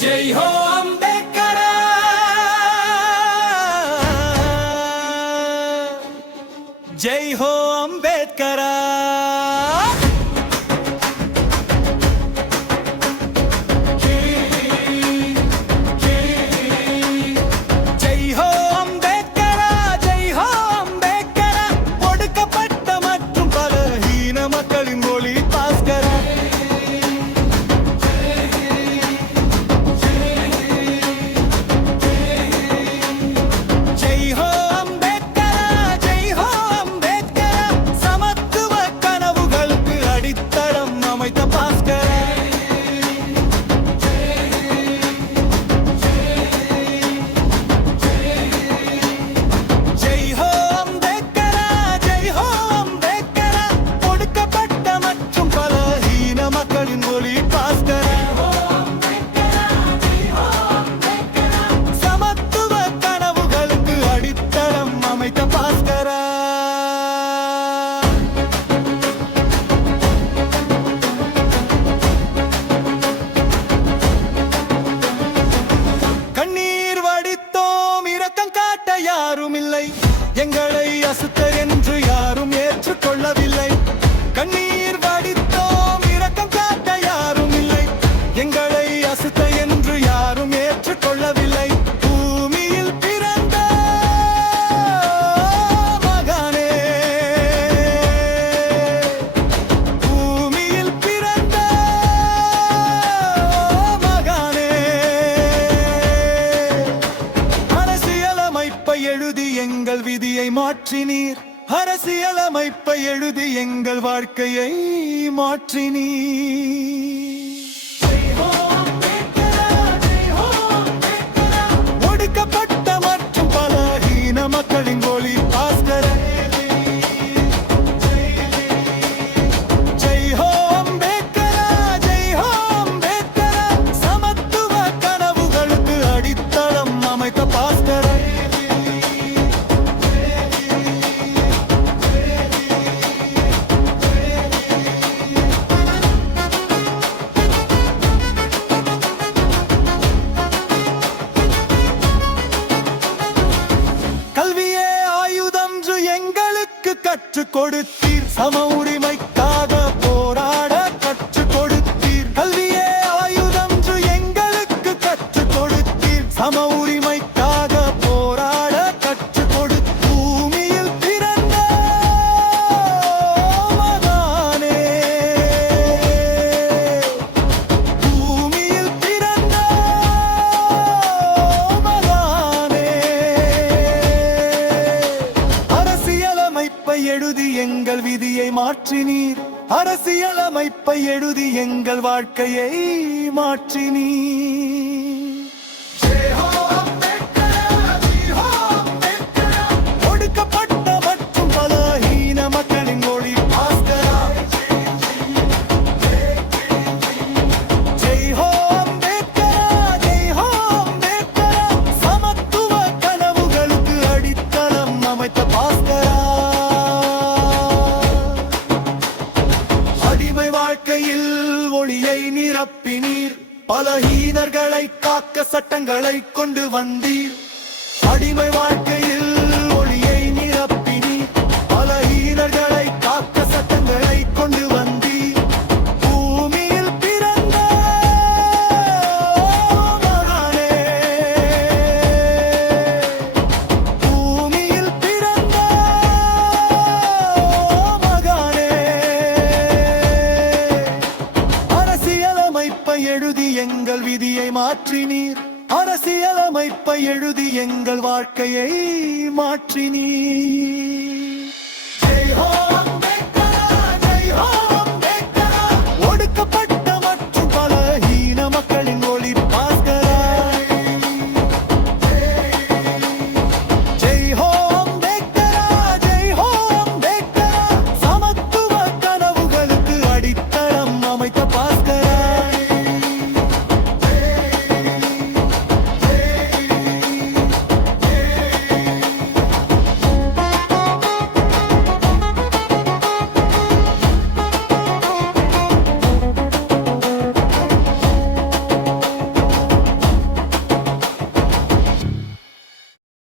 जय हो अंबेडकर, जय हो अंबेडकर। எங்களை அசுத்தர் என்று யாரும் ஏற்றுக்கொள்ளவில்லை. கண்ணீர் வடித்தோம், இரக்கம் காட்ட யாரும் இல்லை. எங்களை அசுத்தர் என்று யாரும் ஏற்றுக்கொள்ளவில்லை. பூமியில் பிறந்த மகனே, பூமியில் பிறந்த மகனே, அரசியலமைப்பை எழுதி எங்கள் விதியை மாற்றினீர். அரசியலமைப்பை எழுதி எங்கள் வாழ்க்கையை மாற்றினீர். ஒடுக்கப்பட்ட மற்றும் பலஹீன மக்களின் ஒளி பாஸ்கர. ஜெய் ஹோ அம்பேத்கர், ஜெய் ஹோ அம்பேத்கர். சமத்துவ கனவுகளுக்கு அடித்தளம் அமைத்த பாஸ்கர. கற்றுக் கொடுத்தீர், சம உரிமைக்காக போராட கற்றுக் கொடுத்தீர். கல்வியே ஆயுதம் எங்களுக்கு கற்றுக் கொடுத்தீர், சம உரிமைக்காக போராட கற்றுக் கொடுத்தீர். பூமியில் பிறந்த மகனே, பூமியில் பிறந்த மகனே, அரசியலமைப்பை எழுதி எங்கள் விதியை மாற்றினீர். அரசியலமைப்பை எழுதி எங்கள் வாழ்க்கையை மாற்றினீர். ஒடுக்கப்பட்ட மற்றும் பலஹீன மக்களின் ஒளி பாஸ்கரா. ஜெய் ஹோ அம்பேத்கர், ஜெய் ஹோ அம்பேத்கர். சமத்துவ கனவுகளுக்கு அடித்தளம் அமைத்த பாஸ்கரா. அடிமை வாழ்க்கையில் ஒளியை நிரப்பினீர், பலஹீனர்களை காக்க சட்டங்களை கொண்டு வந்தீர். அடிமை வாழ்க்கையில் ஒளியை நிரப்பினீர், பலஹீனர்களை காக்க சட்டங்களை கொண்டு வந்தீர். பூமியில் பிறந்த மகனே, பூமியில் பிறந்த மகனே, அரசியலமைப்பை எழுதி எங்கள் விதியை மாற்றினீர். அரசியலமைப்பை எழுதி எங்கள் வாழ்க்கையை மாற்றினீர். ஜெய் ஹோ.